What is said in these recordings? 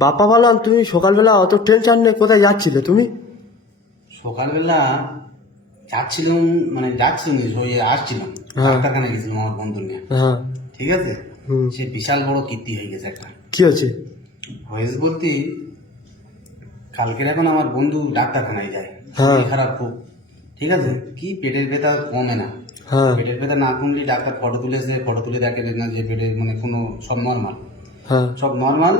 বাপ্পা বললাম, তুমি সকালবেলা অত টেনশন নিয়ে কোথায় যাচ্ছিলে তুমি? সকালবেলা যাচ্ছিলাম, মানে যাচ্ছিলাম ওই আসছিলাম, হ্যাঁ। ডাক্তারখানা গেছিলাম আমার বন্ধু নিয়ে। হ্যাঁ। ঠিক আছে, হুম। সে বিশাল বড় কীর্তি হয়ে গেছে একটা। কি হচ্ছে? হয়েছে বলতে, কালকের এখন আমার বন্ধু ডাক্তারখানায় যায়, হ্যাঁ। শরীর খারাপ খুব। ঠিক আছে, কি পেটের ব্যথা কমে না। হ্যাঁ। পেটের ব্যথা না কমলে ডাক্তার ফটো তুলেছে, ফটো তুলে দেখে না যে পেটে মানে কোনো সব নর্মাল, হ্যাঁ। সব নর্মাল।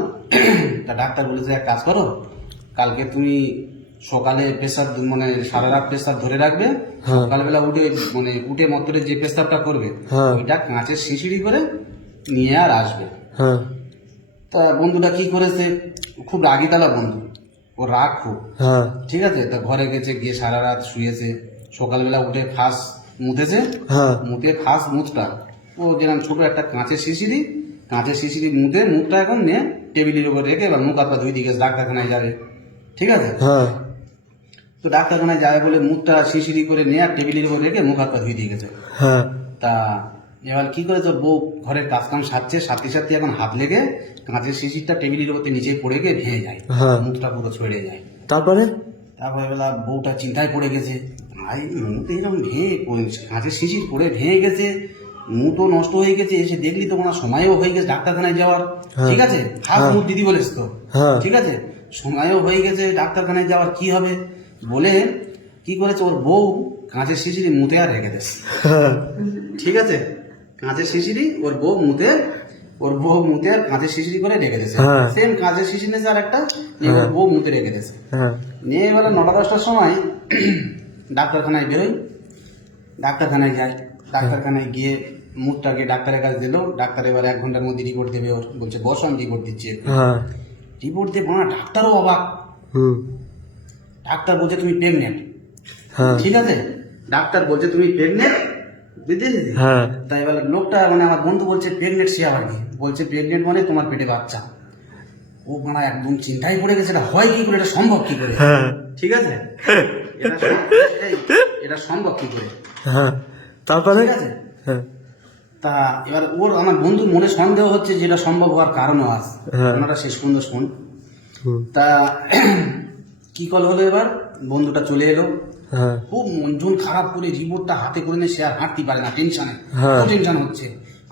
তা ডাক্তার বলেছে এক কাজ করো, কালকে তুমি সকালে প্রেসার মানে সারা রাত প্রেসার ধরে রাখবে, হ্যাঁ। সকালবেলা উঠে মানে উঠে মত্তরে যে প্রেসারটা করবে হ্যাঁ। ওইটা কাঁচের শিশিরি করে নিয়ে আর আসবে। হ্যাঁ। তা বন্ধুটা কি করেছে, খুব রাগিতালা বন্ধু, ও রাগ খুব। হ্যাঁ। ঠিক আছে, তা ঘরে গেছে, গিয়ে সারা রাত শুয়েছে, সকালবেলা উঠে ফাঁস মুতেছে, হ্যাঁ। মুতে ফাঁস মুখটা ও যেরকম ছোট একটা কাঁচের শিশিরি মুতে মুখটা এখন নিয়ে টেবিলের উপর রেখে এবার মুখ হাত পা ধুই দিকে ডাক্তারখানায় যাবে। ঠিক আছে, হ্যাঁ। তো ডাক্তারখানায় যাবে বলে মুখটা শিশিরি করে নিয়ে আর টেবিলের উপর রেখে মুখ হাত পা ধুই দিয়ে গেছে। হ্যাঁ। তা এবার কি করে, তোর বউ ঘরের কাজ কাম সারছে, সাথে সাথে এখন হাত লেগে কাঁচের শিশিরটা টেবিলের উপর নিচে পড়ে গিয়ে ভেঙে যায়, হ্যাঁ। মুখটা পুরো ছড়ে যায়। তারপরে? তারপরে বেলা বউটা চিন্তায় পড়ে গেছে, ভাই মুখ এরকম ভেঙে কাঁচের শিশির পড়ে ভেঙে গেছে, মুখও নষ্ট হয়ে গেছে, এসে দেখলি তো ওনার সময়ও হয়ে গেছে ডাক্তারখানায় যাওয়ার। হ্যাঁ। ঠিক আছে, হাত মুখ দিদি বলেছ তো। হ্যাঁ। ঠিক আছে, সময়ও হয়ে গেছে ডাক্তারখানায় যাওয়ার, কি হবে বলে কি করেছে, ওর বউ কাঁচের শিশিরি মুতে আর রেখে দেয়। হ্যাঁ। ঠিক আছে, কাঁচের শিশিরি ওর বউ মুতে আর কাঁচের শিশিরি করে রেখে দিয়েছে। হ্যাঁ। সেম কাঁচের শিশিরি নিয়েছে আর একটা, ওর বউ মুতে রেখে দিয়েছে। হ্যাঁ। নিয়ে এবারে 9টা-10টার সময় ডাক্তারখানায় বেরোই, ডাক্তারখানায় যাই, ডাক্তারখানায় গিয়ে মুখটাকে ডাক্তারের কাছে দিল। ডাক্তার এবার 1 ঘন্টার মধ্যে রিপোর্ট দেবে, ওর বলছে বসো আমি রিপোর্ট দিচ্ছি। হ্যাঁ। রিপোর্ট দেবো না, ডাক্তারও অবাক। হুম। ডাক্তার বলছে তুমি প্রেগনেন্ট। হ্যাঁ। ঠিক আছে, ডাক্তার বলছে তুমি প্রেগনেন্ট, বুঝতে পেরেছি। হ্যাঁ। তাই এবার লোকটা মানে আমার বন্ধু বলছে প্রেগনেন্ট, সে আবার কি বলছে প্রেগনেন্ট মানে তোমার পেটে বাচ্চা। ও মানে একদম চিন্তায় পড়ে গেছে, এটা হয় কি করে, এটা সম্ভব কি করে। হ্যাঁ। ঠিক আছে, এটা সম্ভব কি করে। হ্যাঁ। তারপরে? ঠিক আছে, হ্যাঁ। তা এবার ওর আমার বন্ধুর মনে সন্দেহ হচ্ছে যেটা সম্ভব হওয়ার কারণও আছে, হ্যাঁ। ওনারা শেষ পর্যন্ত শুন। হুম। তা কি কল হলো, এবার বন্ধুটা চলে এলো, হ্যাঁ। খুব মন খারাপ করে রিপোর্টটা হাতে করে নিয়ে সে আর হাঁটতে পারে না, টেনশনে। হ্যাঁ। টেনশন হচ্ছে,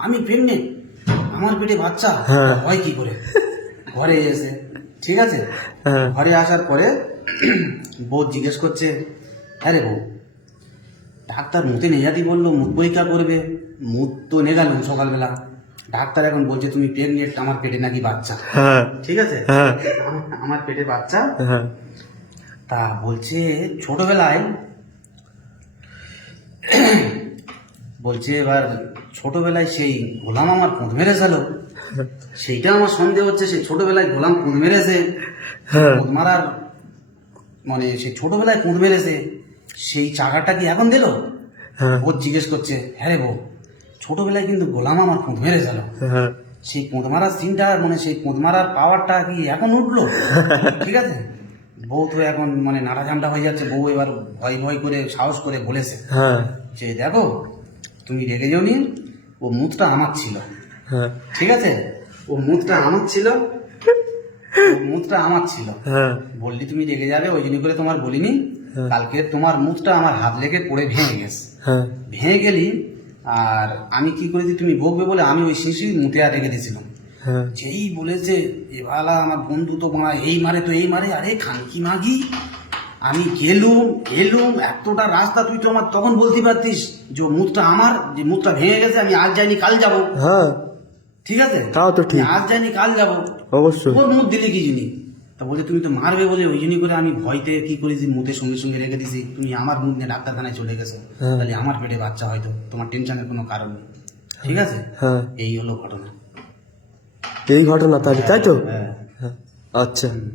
আমি প্রেগনেন্ট, আমার পেটে বাচ্চা, হ্যাঁ। হয় কি করে। ঘরে এসে, ঠিক আছে, হ্যাঁ। ঘরে আসার পরে বউ জিজ্ঞেস করছে, হ্যাঁ রে বউ, ডাক্তার মুতে নিয়ে যাতি বললো, মুখ পরীক্ষা করবে, মুখ তো নিয়ে গেল সকালবেলা, ডাক্তার এখন বলছে তুমি প্রেগনেন্ট, আমার পেটে নাকি বাচ্চা। হ্যাঁ। ঠিক আছে, হ্যাঁ। আমার পেটে বাচ্চা। হ্যাঁ। তা বলছে ছোটবেলায় বলছে এবার ছোটবেলায় সেই গোলাম আমার পুঁত মেরেছিল, সেইটা আমার সন্দেহ হচ্ছে, সেই ছোটবেলায় গোলাম পুঁত মেরেছে, হ্যাঁ। পুঁত মারার মানে সেই ছোটবেলায় পুঁত মেরেছে, সেই চাকাটা কি এখন দিল। হ্যাঁ। ও জিজ্ঞেস করছে, হ্যাঁ রে বউ, ছোটবেলায় কিন্তু গোলাম আমার পুঁত মেরেছিল, হ্যাঁ। সেই পুঁত মারার সিনটা মানে সেই পুঁত মারার পাওয়ারটা কি এখন উঠলো। ঠিক আছে, বউ তো এখন মানে নাড়াঝামটা হয়ে যাচ্ছে। বউ এবার ভয় ভয় করে সাহস করে বলেছে হ্যাঁ। যে দেখো তুমি রেগে যাও নি, ও মুখটা আমার ছিল। হ্যাঁ। ঠিক আছে, ও মুখটা আমার ছিল, হ্যাঁ। বললি তুমি রেগে যাবে ওই জন্য করে তোমার বলিনি। হ্যাঁ। কালকে তোমার মুখটা আমার হাত লেগে পড়ে ভেঙে গেছে, হ্যাঁ। ভেঙে গেলি, আর আমি কি করেছি তুমি বকবে বলে আমি ওই শিশি মুঠে আর রেখে দিয়েছিলাম। হ্যাঁ। যেই বলেছে এবালা আমার বন্ধু তো মা এই মারে তো এই মারে, আরে খানকি মাগি, আমি এলুম এতটা রাস্তা, তুই তো আমার তখন বলতে পারতিস যে মুখটা আমার, যে মুখটা ভেঙে গেছে, আমি আজ যাইনি কাল যাব। হ্যাঁ। ঠিক আছে, তাও তো ঠিক। আমি আজ যাইনি কাল যাব, অবশ্যই। তোর মুখ দিলি কি জিনিস। তা বলছে তুমি তো মারবে বলে ওই জন্য করে আমি ভয়তে কি করেছি, মুখের সঙ্গে সঙ্গে রেখে দিছি, তুমি আমার মুখ নিয়ে ডাক্তারখানায় চলে গেছো, হ্যাঁ। তাহলে আমার পেটে বাচ্চা, হয়তো তোমার টেনশনের কোনো কারণ নেই। ঠিক আছে, হ্যাঁ। এই হলো ঘটনা। এই ঘটনা তাহলে, তাই তো? হ্যাঁ। হ্যাঁ। আচ্ছা। হুম।